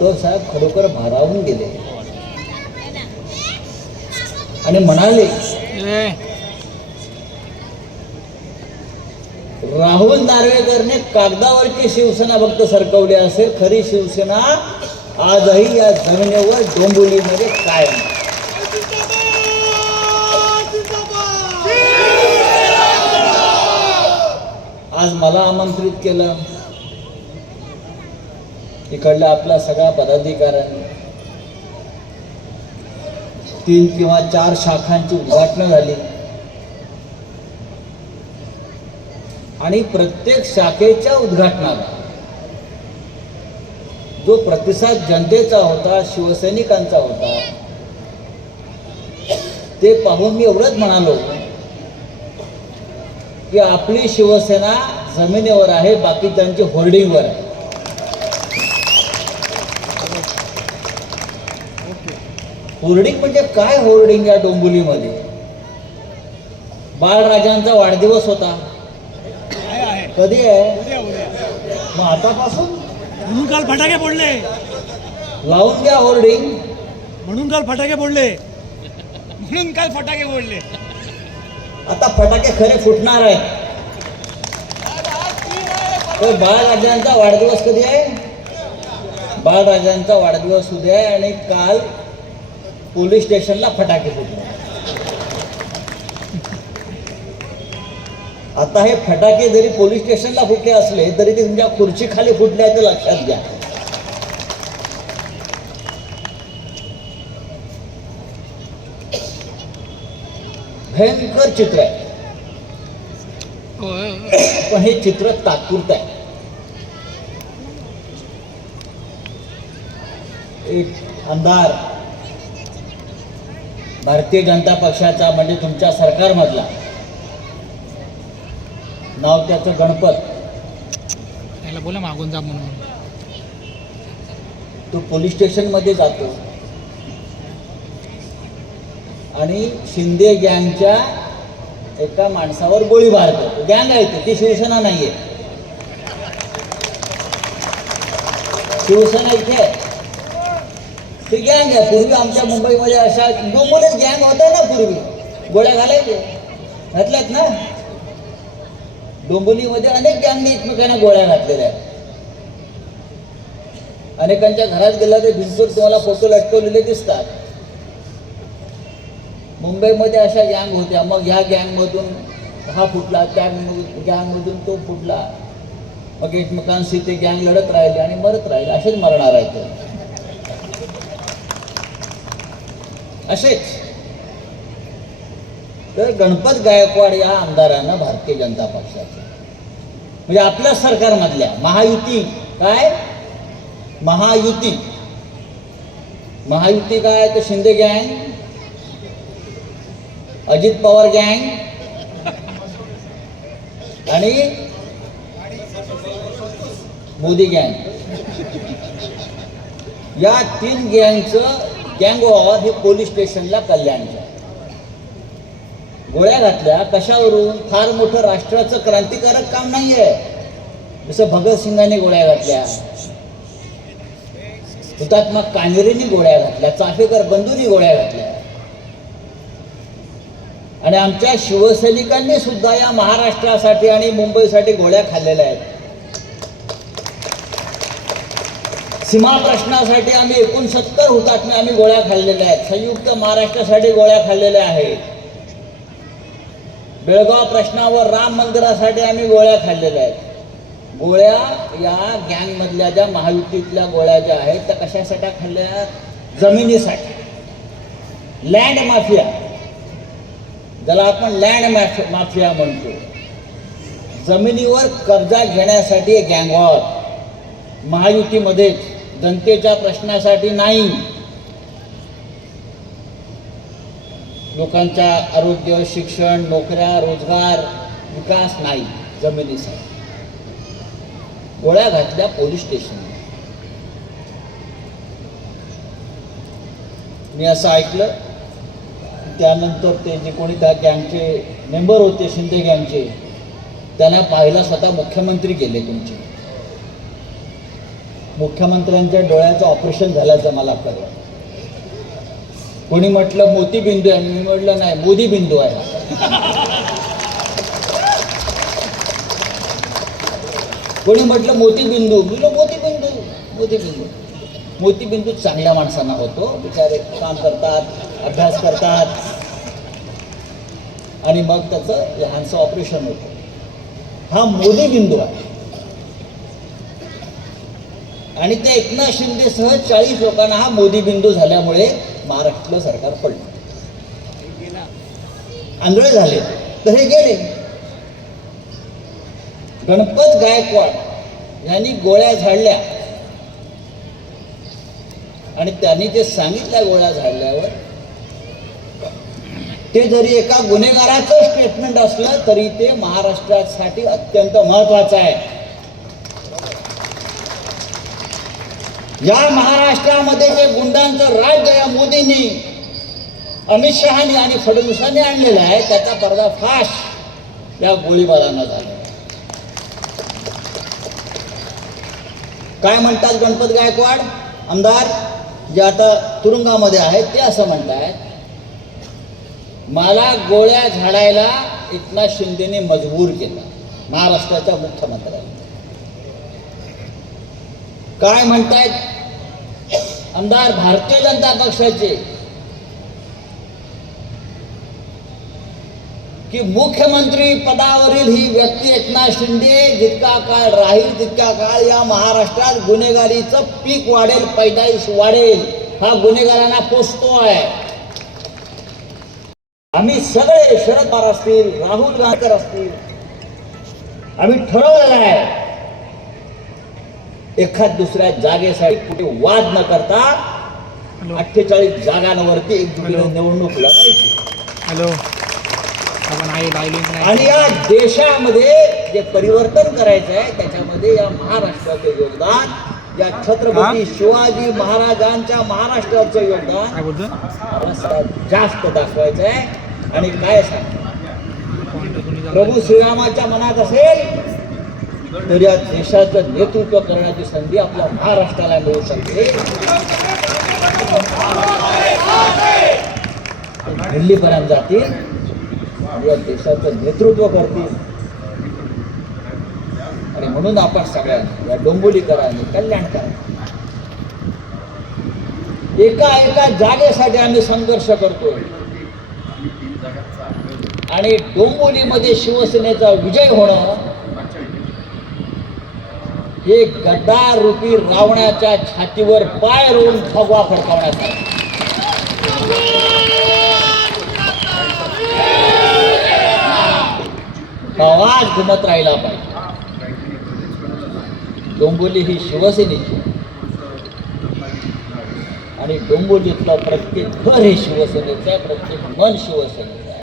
उद्धव साहेब खरोखर भारावून गेले. आणि म्हणाले राहुल नार्वेकरने कागदावरची शिवसेना फक्त सरकवली असेल खरी शिवसेना आजही या जमिनीवर डोंबोलीमध्ये कायम आज मला आमंत्रित केलं. इकडला आपला सगळा पदाधिकाऱ्यांनी. तीन किंवा चार शाखांची उद्घाटनं झाली. आणि प्रत्येक शाखेच्या उद्घाटनाला जो प्रतिसाद जनतेचा होता शिवसैनिकांचा होता ते पाहून मी एवढंच म्हणालो की आपली शिवसेना जमिनीवर आहे बाकी त्यांची होर्डिंगवर आहे. होर्डिंग म्हणजे काय होर्डिंग या डोंबिवलीमध्ये? बाळराजांचा वाढदिवस होता. कधी आहे? मग आतापासून? म्हणून काल फटाके फोडले. लावून द्या होर्डिंग. म्हणून काल फटाके फोडले. म्हणून काल फटाके फोडले. आता फटाके खरे फुटणार आहे तर बाळराजांचा वाढदिवस कधी आहे? बाळराजांचा वाढदिवस उद्या आहे आणि काल पोलीस स्टेशनला फटाके फुटले. आता हे फटाके जरी पोलीस स्टेशनला फुटले असले तरी ते तुमच्या खुर्ची खाली फुटले ते लक्षात घ्या. भयंकर चित्र आहे. पण हे चित्र तात्पुरतं आहे. एक अंधार. भारतीय जनता पक्षाचा म्हणजे तुमच्या सरकारमधला. नाव त्याचं गणपत. त्याला बोला मागून जा म्हणून. तो पोलीस स्टेशनमध्ये जातो. आणि शिंदे गँगच्या एका माणसावर गोळीबार करतो गँग आहे ती, ती शिवसेना नाहीये. शिवसेना इथे आहे. ते गँग आहे. पूर्वी आमच्या मुंबईमध्ये अशा डोंबोलीच गँग होत्या ना पूर्वी. गोळ्या घालायचे. घातल्यात ना? डोंबिवलीमध्ये अनेक गँगने एकमेकांना गोळ्या घातलेल्या आहेत. अनेकांच्या घरात गेला ते भिंतवर तुम्हाला फोटो लटकवलेले दिसतात. मुंबईमध्ये अशा गँग होत्या. मग ह्या गँगमधून हा फुटला त्या गँगमधून तो फुटला. मग एकमेकांशी ते गँग लढत राहिले आणि मरत राहिले. असेच मरणार आहेत ते. असेच. तर गणपत गायकवाड या आमदारानं भारतीय जनता पक्षाचे. म्हणजे आपल्या सरकारमधल्या महायुती काय? महायुती. महायुती काय? तर शिंदे गँग. अजित पवार गँग. आणि मोदी गँग. या तीन गँगचं गँग वॉर हे पोलीस स्टेशनला कल्याणच्या गोळ्या घातल्या कशावरून? फार मोठं राष्ट्राचं क्रांतिकारक काम नाही आहे जसं भगतसिंगाने गोळ्या घातल्या. हुतात्मा कांजरेंनी गोळ्या घातल्या. चाफेकर बंधूंनी गोळ्या घातल्या. आणि आमच्या शिवसैनिकांनी सुद्धा या महाराष्ट्रासाठी आणि मुंबईसाठी गोळ्या खाल्लेल्या आहेत. सीमा प्रश्नासाठी आम्ही एकोणसत्तर हुतात्मे आम्ही गोळ्या खाल्लेल्या आहेत. संयुक्त महाराष्ट्रासाठी गोळ्या खाल्लेल्या आहेत. बेळगाव प्रश्नावर राम मंदिरासाठी आम्ही गोळ्या खाल्लेल्या आहेत. गोळ्या या गँगमधल्या ज्या महायुतीतल्या गोळ्या ज्या आहेत त्या कशासाठी खाल्ल्या? जमिनीसाठी. लँड माफिया ज्याला आपण लँड माफ माफिया म्हणतो. जमिनीवर कब्जा घेण्यासाठी गँगवॉर महायुतीमध्येच. जनतेच्या प्रश्नासाठी नाही. लोकांच्या आरोग्य शिक्षण नोकऱ्या रोजगार विकास नाही जमिनीसाठी गोळ्या घातल्या पोलीस स्टेशन मी असं ऐकलं. त्यानंतर ते जे कोणी त्या गँगचे मेंबर होते शिंदे गँगचे त्यांना पाहायला स्वतः मुख्यमंत्री गेले तुमचे. मुख्यमंत्र्यांच्या डोळ्याचं ऑपरेशन झाल्याचं मला कळलं. कोणी म्हटलं मोती बिंदू आहे. मी म्हटलं नाही मोदी बिंदू आहे. कोणी म्हटलं मोती बिंदू. मी मोदी बिंदू मोती बिंदू. चांगल्या माणसांना होतो. बिचारे काम करतात अभ्यास करतात. आणि मग त्याचं लहानसं ऑपरेशन होतं. हा मोदी बिंदू आहे. आणि त्या एकनाथ शिंदेसह चाळीस लोकांना हा मोदी बिंदू झाल्यामुळे महाराष्ट्र सरकार पडलं. आंधळे झाले. तर हे गेले. गणपत गायकवाड यांनी गोळ्या झाडल्या. आणि त्यांनी ते सांगितल्या गोळ्या झाडल्यावर ते जरी एका गुन्हेगाराचं स्टेटमेंट असलं तरी ते महाराष्ट्रासाठी अत्यंत महत्वाचं आहे. या महाराष्ट्रामध्ये जे गुंडांचं राज्य या मोदींनी अमित शहानी आणि फडणवीसांनी आणलेला आहे त्याचा पर्दाफाश या गोळीबारानं झाला. काय म्हणतात गणपत गायकवाड? आमदार जे आता तुरुंगामध्ये आहेत ते असं म्हणतायत मला गोळ्या झाडायला एकनाथ शिंदेने मजबूर केला महाराष्ट्राच्या मुख्यमंत्र्यांनी. काय म्हणतायत? आमदार भारतीय जनता पक्षाचे. की मुख्यमंत्री पदावरील ही व्यक्ती एकनाथ शिंदे जितका काळ राहील तितका काळ या महाराष्ट्रात गुन्हेगारीचं पीक वाढेल पैदाईश वाढेल हा गुन्हेगारांना पोचतो आहे. आम्ही सगळे शरद पवार असतील राहुल गांधीकर असतील आम्ही ठरवलेलं आहे. एखाद दुसऱ्या जागेसाठी कुठे वाद न करता अठ्ठेचाळीस जागांवरती एक. निवडणूक लढायची. हॅलो. आणि या देशामध्ये जे परिवर्तन करायचं आहे त्याच्यामध्ये या महाराष्ट्राचं योगदान या छत्रपती शिवाजी महाराजांच्या महाराष्ट्राचं योगदान जास्त दाखवायचं आहे. आणि काय सांग? प्रभू श्रीरामाच्या मनात असेल तर या देशाचं नेतृत्व करण्याची संधी आपल्या महाराष्ट्राला मिळू शकते. दिल्लीपर्यंत जातील या देशाचं नेतृत्व करतील. आणि म्हणून आपण सगळ्यांनी या डोंबोलीकरांनी कल्याण करा एका एका जागेसाठी आम्ही संघर्ष करतोय. आणि डोंबोलीमध्ये शिवसेनेचा विजय होणं हे गद्दार रूपी रावणाच्या छातीवर पाय रोवून फगवा फडकावण्याचा. आवाज घुमत राहिला पाहिजे. डोंबोली ही शिवसेनेची. आणि डोंबोलीतलं प्रत्येक घर हे शिवसेनेचं आहे प्रत्येक मन शिवसेनेचं आहे.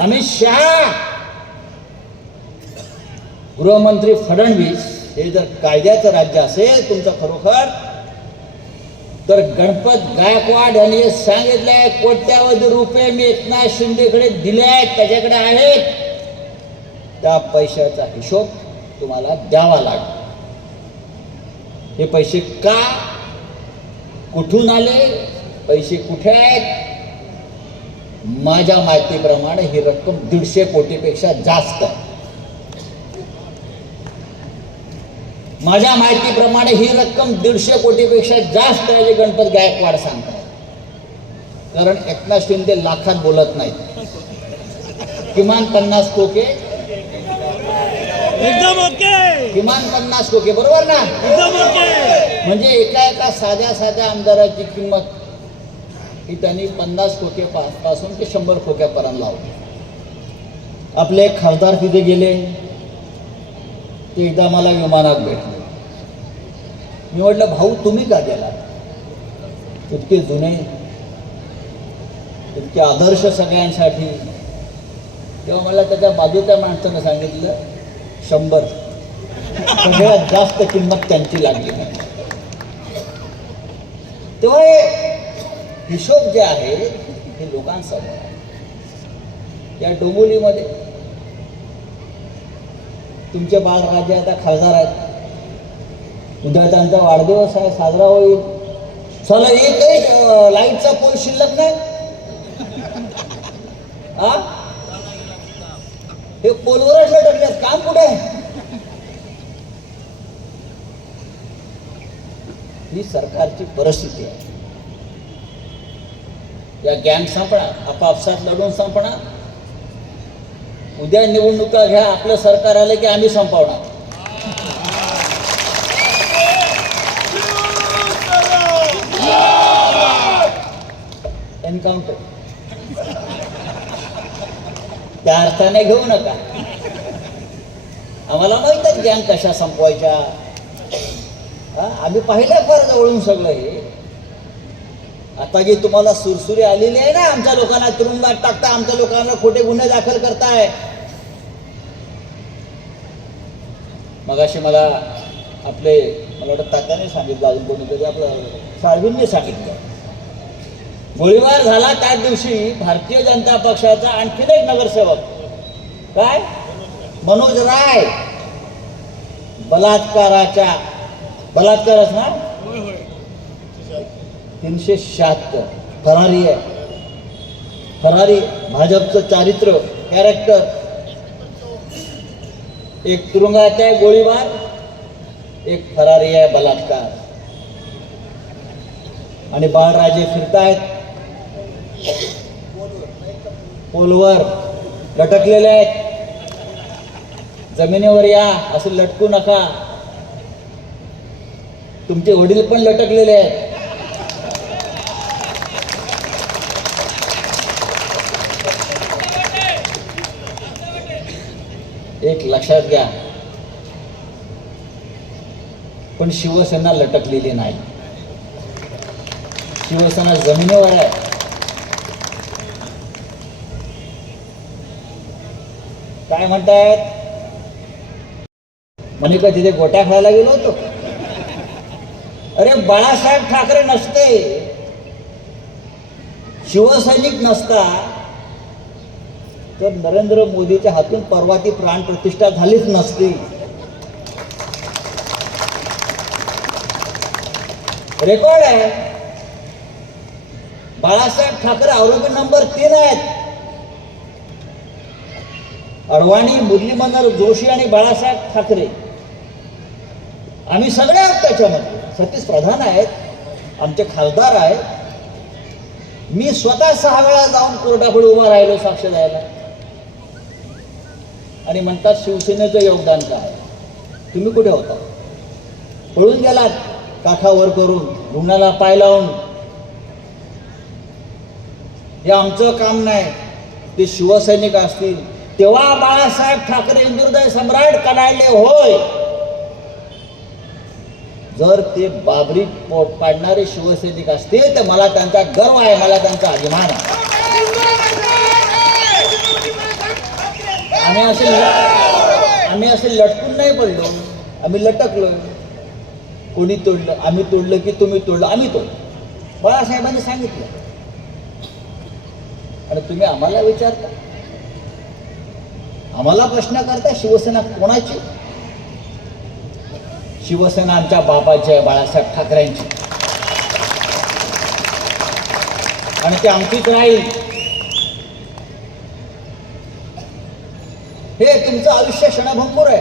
अमित शहा गृहमंत्री फडणवीस हे जर कायद्याचं राज्य असेल तुमचं खरोखर तर गणपत गायकवाड यांनी हे सांगितलंय कोट्यावधी रुपये मी एकनाथ शिंदेकडे दिले आहेत त्याच्याकडे आहेत. त्या पैशाचा हिशोब तुम्हाला द्यावा लागेल. हे पैसे का? कुठून आले? पैसे कुठे आहेत? माझ्या माहितीप्रमाणे ही रक्कम दीडशे कोटीपेक्षा जास्त आहे. माझ्या माहितीप्रमाणे ही रक्कम दीडशे कोटीपेक्षा जास्त आहे जे गणपत गायकवाड सांगतात. कारण एकनाथ शिंदे लाखात बोलत नाहीत. किमान पन्नास कोके. एकदम ओके. किमान पन्नास कोके बरोबर ना? एकदम ओके. म्हणजे एका एका साध्या साध्या आमदाराची किंमत ही त्यांनी पन्नास खोके पासून ते शंभर खोक्यापर्यंत लावली. आपले खासदार तिथे गेले. ते एकदा मला विमानात भेटले. मी म्हटलं भाऊ तुम्ही का गेला इतके जुने इतके आदर्श सगळ्यांसाठी. तेव्हा मला त्याच्या बाजूच्या माणसानं सांगितलं शंभर. सगळ्यात जास्त किंमत त्यांची लागली. नाही तेव्हा हिशोब जे आहे हे लोकांसमोर आहे या डोंबोलीमध्ये तुमचे बाळराजे आता खासदार आहेत. उद्या त्यांचा वाढदिवस आहे साजरा होईल. चला एकही लाईटचा पोल शिल्लक नाही? आ? हे पोलवरच लटकल्यास काम कुठे आहे? ही सरकारची परिस्थिती आहे. या गँग संपणार आपापसात लढून संपणार उद्या निवडणुका घ्या आपलं सरकार आलं की आम्ही संपवणार. एन्काउंटर त्या अर्थाने घेऊ नका. आम्हाला माहितच आहे कशा संपवायच्या. आम्ही पाहिलं फार जवळून सगळं हे. आता जी तुम्हाला सुरसुरी आलेली आहे ना आमच्या लोकांना तुरुंगात टाकता आमच्या लोकांना खोटे गुन्हे दाखल करताय. मग असे मला आपले मला वाटतं तात्याने सांगितलं अजून कोणीतरी आपलं साळवींनी सांगितलं. गोळीबार झाला त्याच दिवशी भारतीय जनता पक्षाचा आणखीन एक नगरसेवक. काय? मनोज राय. बलात्काराच्या बलात्कारच ना तीनशे शहात्तर. फरारी आहे. फरारी भाजपचं चारित्र्य कॅरेक्टर एक तुरुंगात आहे गोळीबार एक फरारी आहे बलात्कार. आणि बाळराजे फिरतायत. पोलवर लटकलेले आहेत. जमिनीवर या असे लटकू नका. तुमचे वडील पण लटकलेले आहेत. एक लक्षात घ्या. पण शिवसेना लटकलेली नाही. शिवसेना जमिनीवर आहे. काय म्हणतात? म्हणे का तिथे गोट्या खेळायला गेलो होतो. अरे बाळासाहेब ठाकरे नसते. शिवसैनिक नसता. तर नरेंद्र मोदीच्या हातून परवा ती प्राण प्रतिष्ठा झालीच नसती. रेकॉर्ड आहे. बाळासाहेब ठाकरे आरोपी नंबर तीन आहेत. अडवाणी मुरली मनोहर जोशी आणि बाळासाहेब ठाकरे. आम्ही सगळे आहोत त्याच्यामध्ये. सतीश प्रधान आहेत आमचे खासदार आहेत. मी स्वतः सहा वेळा जाऊन कोर्टापुढे उभा राहिलो साक्ष द्यायला. आणि म्हणतात शिवसेनेचं योगदान काय तुम्ही कुठे होता? पळून गेलात काखावर करून रुग्णाला पाय लावून. हे आमचं काम नाही. ते शिवसैनिक असतील तेव्हा बाळासाहेब ठाकरे इंदुरदय सम्राट कडाडले होय. जर ते बाबरी पाडणारे शिवसैनिक असतील तर मला त्यांचा गर्व आहे मला त्यांचा अभिमान आहे. आम्ही असे आम्ही असे लटकून नाही पडलो. आम्ही लटकलो कोणी तोडलं आम्ही तोडलं की तुम्ही तोडलं आम्ही तोडलं. बाळासाहेबांनी सांगितलं. आणि तुम्ही आम्हाला विचारता. आम्हाला प्रश्न करता शिवसेना कोणाची? शिवसेना आमच्या बाबाची आहे बाळासाहेब ठाकरेंची. आणि ती आमचीच राहील. हे तुमचं आयुष्य क्षणभंगूर आहे.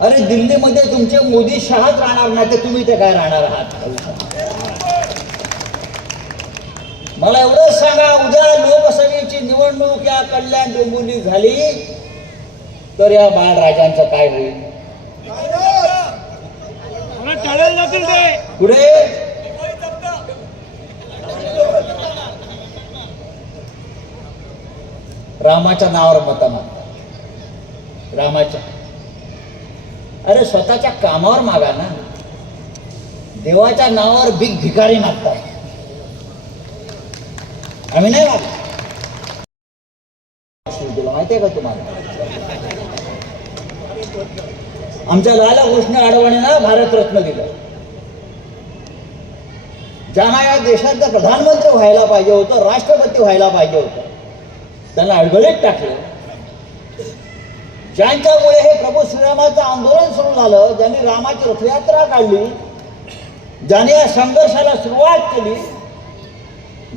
अरे दिल्लीमध्ये तुमचे मोदी शहाच राहणार नाही तर तुम्ही ते काय राहणार आहात? मला एवढंच सांगा उद्या लोकसभेची निवडणूक या कल्याण डोंबिवली झाली तर या बाळराजांचं काय होईल? पुढे? रामाच्या नावावर मत मागतात. रामाच्या. अरे स्वतःच्या कामावर मागा ना. देवाच्या नावावर भीक भिकारी मागतात. आम्ही नाही मागत तुला माहिती आहे का तुम्हाला आमच्या लाला कृष्ण अडवाणीला भारतरत्न दिलं. ज्यांना या देशाचं प्रधानमंत्री व्हायला पाहिजे होतं राष्ट्रपती व्हायला पाहिजे होतं त्यांना अडगळीत टाकलं. ज्यांच्यामुळे हे प्रभू श्रीरामाचं आंदोलन सुरू झालं ज्यांनी रामाची रथयात्रा काढली ज्याने या संघर्षाला सुरुवात केली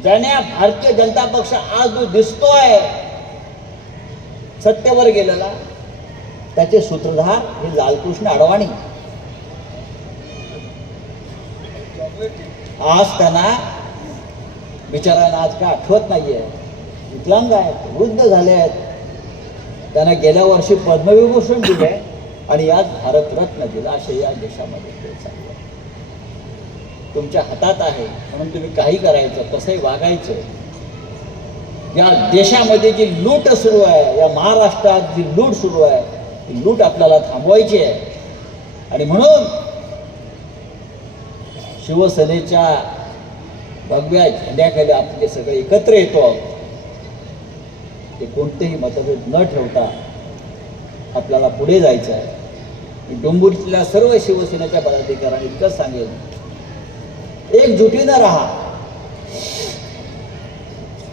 ज्याने हा भारतीय जनता पक्ष आज जो दिसतोय सत्तेवर गेलेला त्याचे सूत्रधार हे लालकृष्ण अडवाणी. आज त्यांना बिचारांना आज काय आठवत नाहीये. विकलांग आहेत वृद्ध झाले आहेत. त्यांना गेल्या वर्षी पद्मविभूषण दिले आणि आज भारतरत्न दिला असे या देशामध्ये चालू आहे. तुमच्या हातात आहे म्हणून तुम्ही काही करायचं कसंही वागायचं. या देशामध्ये जी लूट सुरू आहे या महाराष्ट्रात जी लूट सुरू आहे ती लूट आपल्याला थांबवायची आहे. आणि म्हणून शिवसेनेच्या भगव्या झेंड्याखाली आपले सगळे एकत्र येतो ते कोणतेही मतभेद न ठेवता आपल्याला पुढे जायचं आहे. मी डोंबुरीतल्या सर्व शिवसेनेच्या पदाधिकाऱ्यांनी इतकंच सांगेल एकजुटीनं राहा.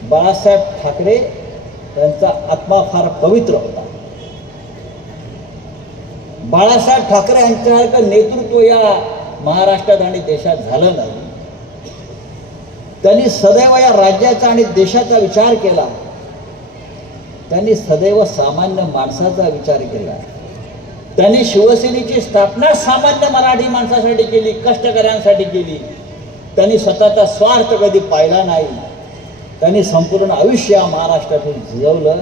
बाळासाहेब ठाकरे त्यांचा आत्मा फार पवित्र होता. बाळासाहेब ठाकरे यांच्यासारखं नेतृत्व या महाराष्ट्रात आणि देशात झालं नाही. त्यांनी सदैव या राज्याचा आणि देशाचा विचार केला. त्यांनी सदैव सामान्य माणसाचा विचार केला. त्यांनी शिवसेनेची स्थापना सामान्य मराठी माणसासाठी केली कष्टकऱ्यांसाठी केली. त्यांनी स्वतःचा स्वार्थ कधी पाहिला नाही. त्यांनी संपूर्ण आयुष्य या महाराष्ट्रातून झिजवलं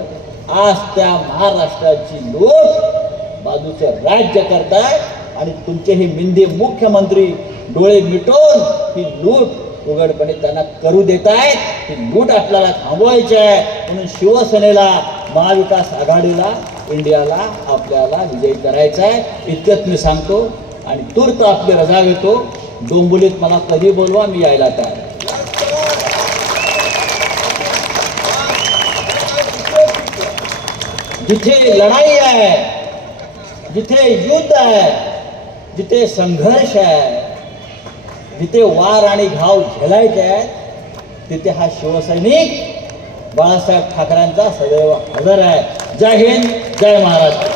आज त्या महाराष्ट्राची लोक बाजूचं राज्य करताय आणि तुमचे हे मिंदे मुख्यमंत्री डोळे मिटवून ही लूट उघडपणे त्यांना करू देत आहेत ही लूट आपल्याला थांबवायची आहे. म्हणून शिवसेनेला महाविकास आघाडीला इंडियाला आपल्याला विजयी करायचा आहे इतकंच मी सांगतो. आणि तूर्त आपली रजा घेतो. डोंबोलीत मला कधी बोलवा मी यायला तयार जिथे लढाई आहे जिथे युद्ध आहे जिथे संघर्ष आहे जिथे वार आणि घाव झेलायचे आहेत तिथे हा शिवसैनिक बाळासाहेब ठाकरेंचा सदैव हजर आहे. जय हिंद जय महाराष्ट्र.